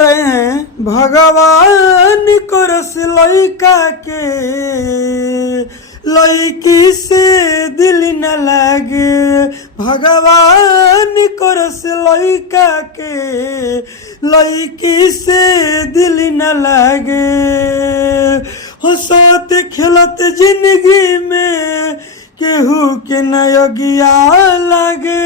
रहे हैं भगवान को रस लइका के लइकी से दिल न लागे। भगवान को रस लइका के लइकी से दिल न लागे। हंसत खेलत जिंदगी में केहू के नयगिया लागे।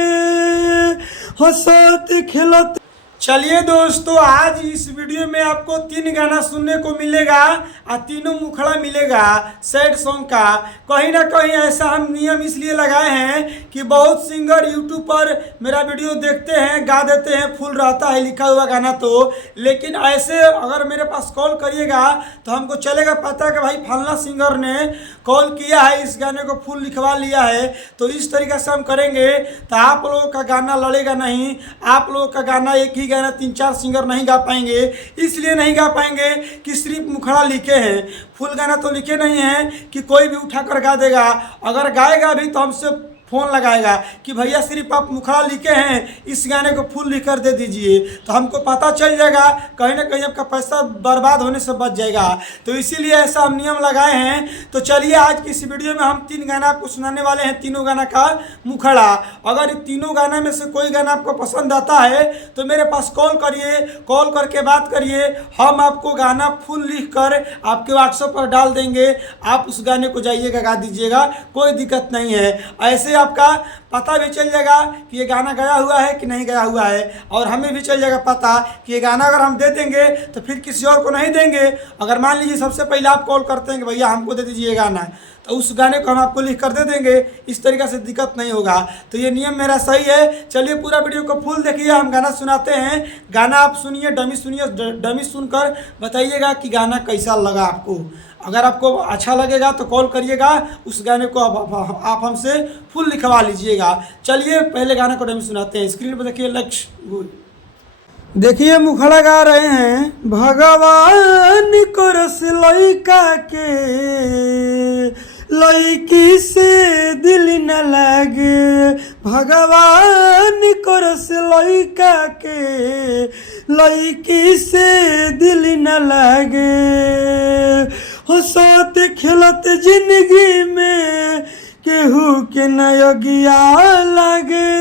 हंसत खेलत। चलिए दोस्तों, आज इस वीडियो में आपको 3 गाना सुनने को मिलेगा और तीनों मुखड़ा मिलेगा सैड सॉन्ग का। कहीं ना कहीं ऐसा हम नियम इसलिए लगाए हैं कि बहुत सिंगर यूट्यूब पर मेरा वीडियो देखते हैं, गा देते हैं, फुल रहता है लिखा हुआ गाना तो, लेकिन ऐसे अगर मेरे पास कॉल करिएगा तो हमको चलेगा पता कि भाई फलना सिंगर ने कॉल किया है, इस गाने को फुल लिखवा लिया है। तो इस तरीके से हम करेंगे तो आप लोगों का गाना लड़ेगा नहीं। आप लोगों का गाना एक ही गाना 3-4 सिंगर नहीं गा पाएंगे। इसलिए नहीं गा पाएंगे कि सिर्फ मुखड़ा लिखे हैं, फुल गाना तो लिखे नहीं हैं कि कोई भी उठा कर गा देगा। अगर गाएगा भी तो हमसे फ़ोन लगाएगा कि भैया सिर्फ आप मुखड़ा लिखे हैं, इस गाने को फुल लिख कर दे दीजिए। तो हमको पता चल जाएगा, कहीं ना कहीं आपका पैसा बर्बाद होने से बच जाएगा। तो इसीलिए ऐसा हम नियम लगाए हैं। तो चलिए आज की इस वीडियो में हम 3 गाना आपको सुनाने वाले हैं, तीनों गाना का मुखड़ा। अगर इन तीनों गाना में से कोई गाना आपको पसंद आता है तो मेरे पास कॉल करिए, कॉल करके बात करिए। हम आपको गाना फुल लिख कर आपके व्हाट्सएप पर डाल देंगे। आप उस गाने को जाइएगा, गा दीजिएगा, कोई दिक्कत नहीं है। ऐसे आपका पता भी चल जाएगा कि ये गाना गया हुआ है कि नहीं गया हुआ है, और हमें भी चल जाएगा पता कि ये गाना अगर हम दे देंगे तो फिर किसी और को नहीं देंगे। अगर मान लीजिए सबसे पहले आप कॉल करते हैं कि भैया हमको दे दीजिए ये गाना, तो उस गाने को हम आपको लिख कर दे देंगे। इस तरीके से दिक्कत नहीं होगा। तो ये नियम मेरा सही है। चलिए पूरा वीडियो को फुल देखिए, हम गाना सुनाते हैं। गाना आप सुनिए, डमी सुनिए, डमी सुनकर बताइएगा कि गाना कैसा लगा आपको। अगर आपको अच्छा लगेगा तो कॉल करिएगा, उस गाने को आप हमसे फुल लिखवा लीजिएगा। चलिए पहले गाने को डमी सुनाते हैं। स्क्रीन पर देखिए, लक्ष्य देखिए मुखड़ा गा रहे हैं भगवान को रस लइका के लइकी से दिल न लागे। भगवान को रस लइका के लइकी से दिल न लागे। हंसत खेलत जिंदगी में केहू के नयगिया लागे।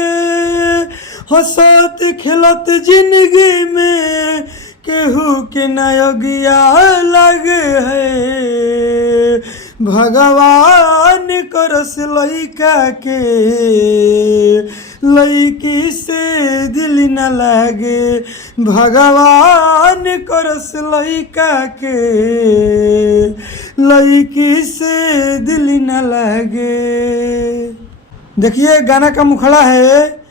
हंसत खेलत जिंदगी में केहू के नयगिया लागे है। भगवान को रस लइका के लइकी से दिल न लागे। भगवान को रस लइका के लइकी से दिल न लागे। देखिए गाना का मुखड़ा है,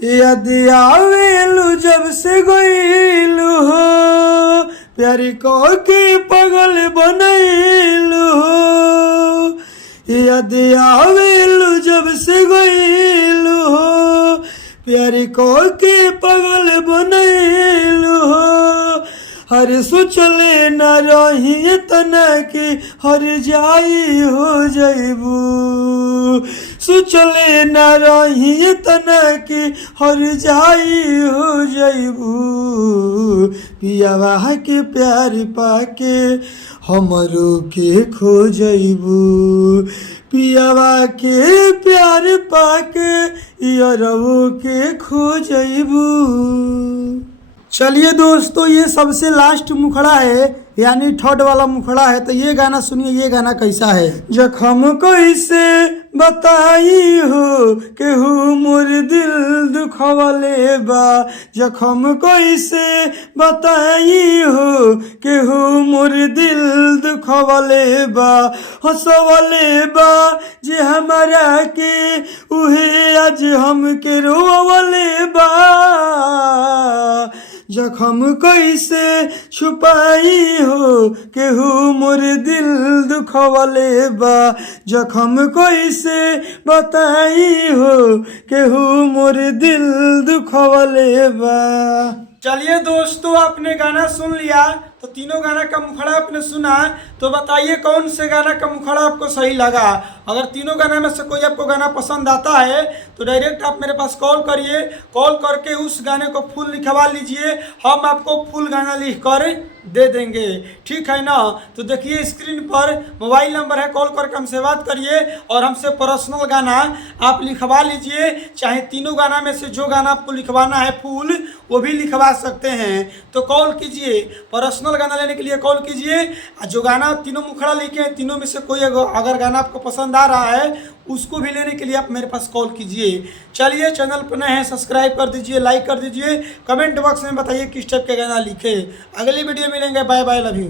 यदि आवेलू जब से गईलू हो, प्यारी को के पगल बनैलू हो। यदि आवेलू जब से गईलू हो, प्यारी को के पगल बनैलू हो। हर सोचले न रही तना कि हर जाई हो जाइबू। सोचले न रही तना कि हर जाई हो जाइबू। पियावा के प्यार पाके हमरो के खो जाइबू। पियावा के प्यार पाके यारवो के खो जाइबू। चलिए दोस्तों, ये सबसे लास्ट मुखड़ा है, यानी थर्ड वाला मुखड़ा है। तो ये गाना सुनिए, ये गाना कैसा है। जखम कैसे बताई हो केहू मोर दिल दुखवले बा। जखम कैसे बताई हो केहू मोर दिल दुखवले बा। हंसवले बा जे हमारा के उहे आज हमके रोवले बा। जखम कैसे छुपाई हो केहू मोर दिल दुखवले बा। जखम कैसे बताई हो केहू मोर दिल दुखवले बा। चलिए दोस्तों, आपने गाना सुन लिया तो तीनों गाना का मुखड़ा आपने सुना, तो बताइए कौन से गाना का मुखड़ा आपको सही लगा। अगर तीनों गाना में से कोई आपको गाना पसंद आता है तो डायरेक्ट आप मेरे पास कॉल करिए, कॉल करके उस गाने को फुल लिखवा लीजिए, हम आपको फुल गाना लिख कर दे देंगे, ठीक है ना। तो देखिए स्क्रीन पर मोबाइल नंबर है, कॉल करके हमसे बात करिए और हमसे पर्सनल गाना आप लिखवा लीजिए। चाहे तीनों गाना में से जो गाना आपको लिखवाना है फुल, वो भी लिखवा सकते हैं। तो कॉल कीजिए, पर्सनल गाना लेने के लिए कॉल कीजिए। जो गाना तीनों मुखड़ा लिखे हैं, तीनों में से कोई अगर गाना आपको पसंद आ रहा है उसको भी लेने के लिए आप मेरे पास कॉल कीजिए। चलिए, चैनल पर नए हैं सब्सक्राइब कर दीजिए, लाइक कर दीजिए, कमेंट बॉक्स में बताइए किस टाइप के गाना लिखे। अगली वीडियो मिलेंगे, बाय बाय, लव यू।